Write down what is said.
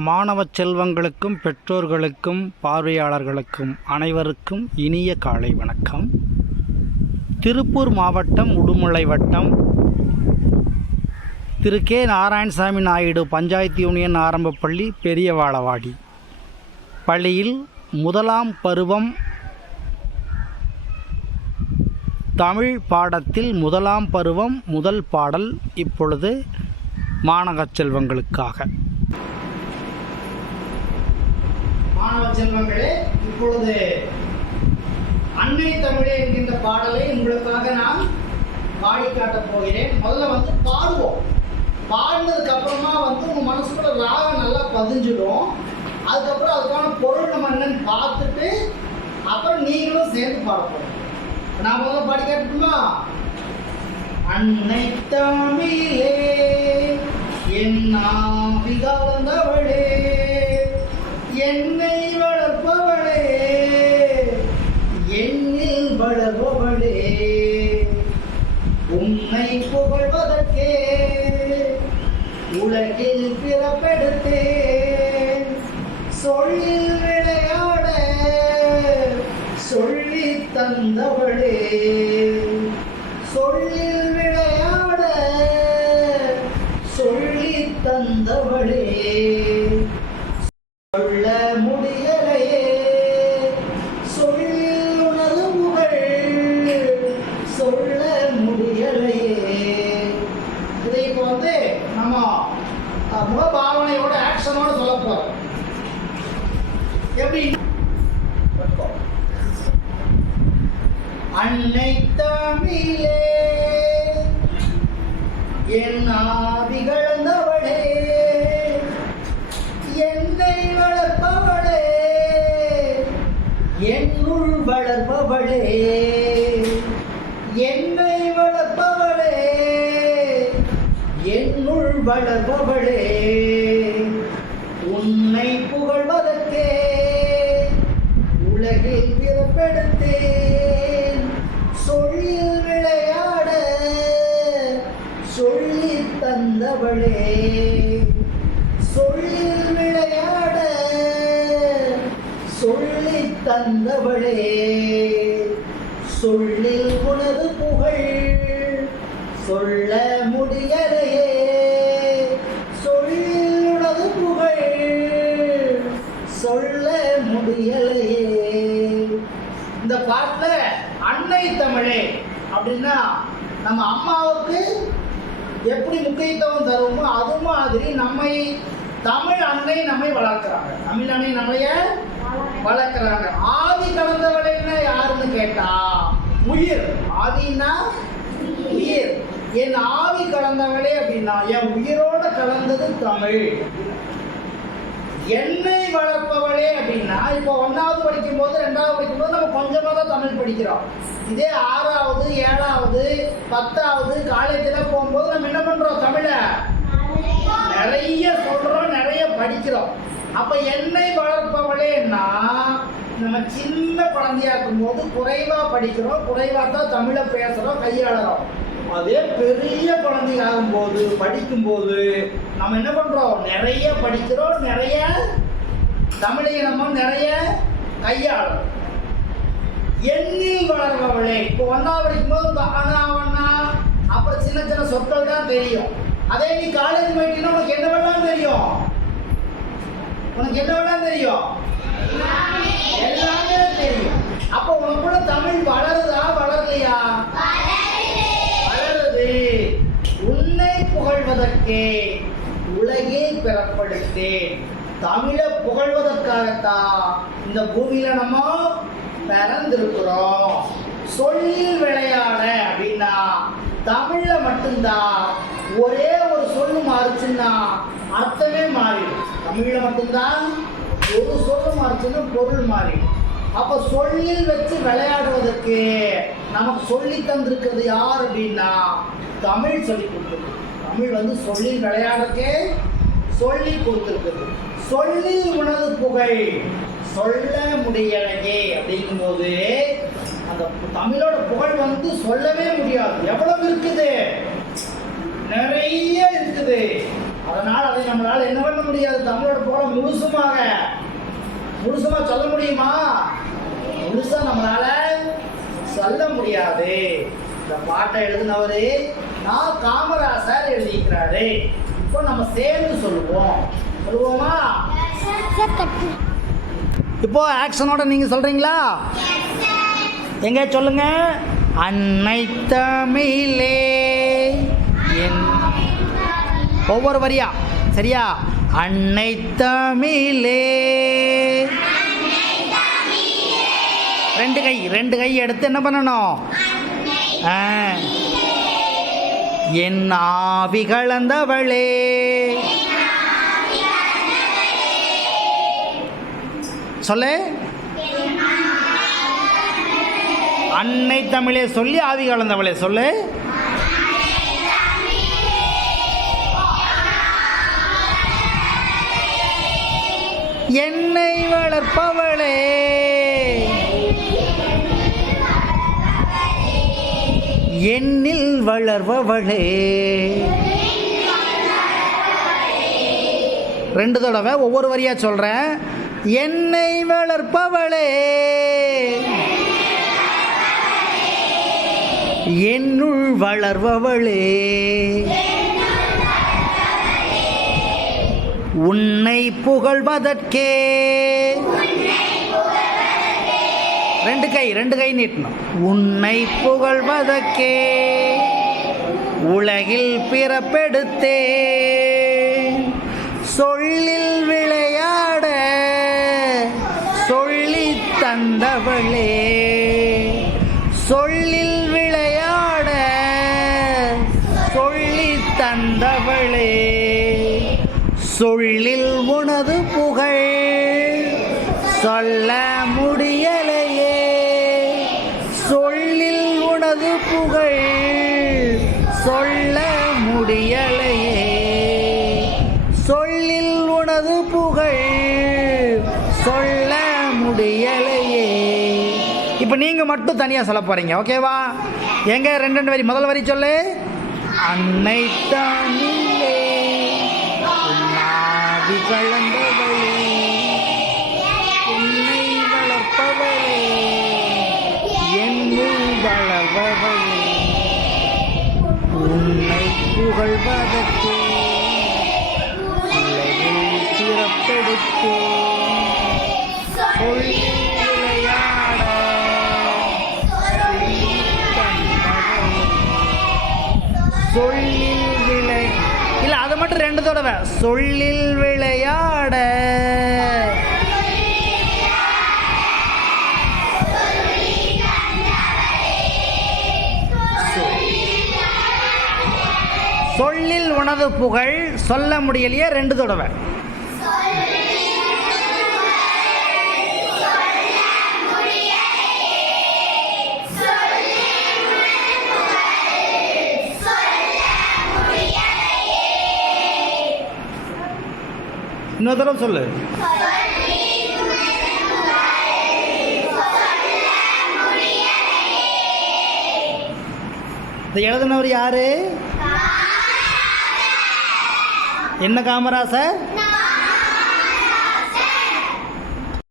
மாணவ செல்வங்களுக்கும் பெற்றோர்களுக்கும் பார்வையாளர்களுக்கும் அனைவருக்கும் இனிய காலை வணக்கம். திருப்பூர் மாவட்டம் உடுமலை வட்டம். திரு. கே. நாராயணசாமி நாயுடு பஞ்சாயத்து யூனியன் ஆரம்பப் பள்ளி பெரியவாளவாடி. பள்ளியில் முதலாம் பருவம் தமிழ் பாடத்தில் முதலாம் பருவம் முதல் பாடல் இப்பொழுது மாணவ செல்வங்களுக்காக. மாணவ செல்வங்களே இப்பொழுது அன்னை தமிழே என்கின்ற பாடலை உங்களுக்காக நான் பாடி காட்டப் போகிறேன். முதல்ல வந்து பாடுவோம். பாடினதுக்கு அப்புறமா வந்து உங்க மனசுக்குள்ள ராகம் நல்லா பதிஞ்சிடும். அதுக்கப்புறம் அதுக்கான பொருள் நம்ம என்னன்னு பார்த்துட்டு அப்புறம் நீங்களும் சேர்ந்து பாட போறோம் நான் முதல்ல பாடி காட்டுமா அன்னை தமிழே என் ஆவி கலந்தவளே சொல்லி தந்தவளே. சொல்லில் என் ஆவிகளந்தவளே என்னை வளர்ப்பவளே என்னுள் வளர்ப்பவளே என்னை வளர்ப்பவளே என்னுள் வளர்ப்பவளே. தந்தவளே. சொல்லில் விளையாட சொல்லி தந்தவளே. சொல்லில் உனது புகழ் சொல்ல முடியலையே. சொல்லில் உனது புகழ் சொல்ல முடியலையே. இந்த பாட்டுல அன்னை தமிழே அப்படின்னா நம்ம அம்மாவுக்கு எப்படி முக்கியத்துவம் தருவோமோ அது மாதிரி நம்மை தமிழ் அன்னை நம்மை வளர்க்குறாங்க. தமிழ் அன்னை நம்மைய வளர்க்குறாங்க. ஆதி கலந்தவளைன்னா யாருன்னு கேட்டா? உயிர். ஆதினா உயிர். என் ஆவி கலந்தவளே அப்படின்னா என் உயிரோட கலந்தது தமிழ். என்னை வளர்ப்பவளே அப்படின்னா இப்போ ஒன்றாவது படிக்கும் போது ரெண்டாவது படிக்கும் போது நம்ம கொஞ்சமாக தான் தமிழ் படிக்கிறோம். இதே ஆறாவது ஏழாவது பத்தாவது காலேஜில் போகும்போது நம்ம என்ன பண்ணுறோம் தமிழை? நிறைய சொல்கிறோம் நிறைய படிக்கிறோம். அப்போ என்னை வளர்ப்பவளேன்னா நம்ம சின்ன குழந்தையா இருக்கும்போது குறைவாக படிக்கிறோம் குறைவாக தான் தமிழை பேசுகிறோம் கையாளுறோம். அதே பெரிய குழந்தையாகும் ஆகும்போது படிக்கும்போது நம்ம என்ன பண்ணுறோம் நிறைய படிக்கிறோம் நிறைய தமிழை நம்ம நிறைய கையாளுறோம். எண்ணில் வளர்பவளே. இப்போ இந்த அணா ஒண்ணா அப்புறம் சின்ன சின்ன சொற்கள் தான் தெரியும். அதே நீ காலேஜ் போயிட்டீங்கன்னா உனக்கு என்ன வேணாலும் தெரியும். உனக்கு என்ன வேணாலும் தெரியும். எல்லாமே தெரியும். அப்போ உனக்குள்ள தமிழ் வளருதா வளரலையா? வளருது. உன்னை புகழ்வதற்கே. பிறப்படுத்தேன் தமிழை புகழ்வதற்காகத்தான் இந்த பூமியில நம்ம பிறந்திருக்கிறோம். சொல்லில் விளையாட அப்படின்னா தமிழ்ல மட்டும்தான். ஒரே ஒரு சொல்லு மாறுச்சுன்னா அர்த்தமே மாறிடும். தமிழ்ல மட்டும்தான் ஒரு சொல்லு மாறுச்சுன்னா பொருள் மாறிடும். அப்ப சொல்லில் வச்சு விளையாடுவதற்கு நமக்கு சொல்லி தந்திருக்கிறது யார் அப்படின்னா தமிழ் சொல்லி கொடுத்துருக்கு தமிழ் வந்து சொல்லில் விளையாடுறதுக்கே சொல்லி கொடுத்துருக்குது சொல்லி உனது புகழ். சொல்ல முடியலையே அப்படிங்கும்போது அந்த தமிழோட புகழ் வந்து சொல்லவே முடியாது. எவ்வளவு இருக்குது? நிறைய இருக்குது. அதனால் அதை நம்மளால் என்ன பண்ண முடியாது? தமிழோட புகழ முழுசுமாக முழுசுமா சொல்ல முடியுமா? முழுசா நம்மளால சொல்ல முடியாது. இந்த பாட்டை எழுதினவரு நான் காமராசர் எழுதியிருக்கிறாரு. இப்போ நம்ம சேர்ந்து சொல்லுவோம். சொல்லுவோமா? இப்போ ஆக்ஷனோட நீங்க சொல்றீங்களா? எங்க சொல்லுங்க? அன்னை தமிழே. என் ஒவ்வொரு வரியா? சரியா? அன்னை தமிழே. ரெண்டு கை ரெண்டு கை எடுத்து என்ன பண்ணணும்? ஆ. என் ஆவி கலந்தவளே. சொல்லு. அன்னை தமிழே சொல்லி ஆவி கலந்தவளே சொல்லு. என்னை வளர்ப்பவளே. என்னில் வளர்பவளே. ரெண்டு தடவை ஒவ்வொரு வரியா சொல்றேன் என்னை வளர்ப்பவளே. என்னுள் வளர்பவளே. உன்னை புகழ்வதற்கே. ரெண்டு கை ரெண்டு கை நீட்டணும். உன்னை புகழ்வதற்கே உலகில் பிறப்பெடுத்தே சொல்லில் விளையாட சொல்லி தந்தவளே. சொல்லில் விளையாட சொல்லி தந்தவளே. சொல்லில் உனது புகழ் சொல்ல சொல் சொல்ல முடியலையே. சொல்லில் உனது புகழ் சொல்ல முடியலையே. இப்போ நீங்கள் மட்டும் தனியாக சொல்ல போகிறீங்க ஓகேவா? எங்க ரெண்டு ரெண்டு வரி முதல் வரி சொல்லு. அன்னை தமிழே கலந்தவை உன்னை புகழ்வதற்கே உலகில் சிறப்பெடுத்தே. சொல்லி விளையாட சொல்லில் விளை இல்ல அதை மட்டும் ரெண்டு தடவை. சொல்லில் விளையாட சொல்லில் உனது புகழ் சொல்ல முடியலையே ரெண்டு தடவை. இன்னொரு தடவை சொல்லு. இந்த எழுதினவர் யாரு? என்ன காமராசர்?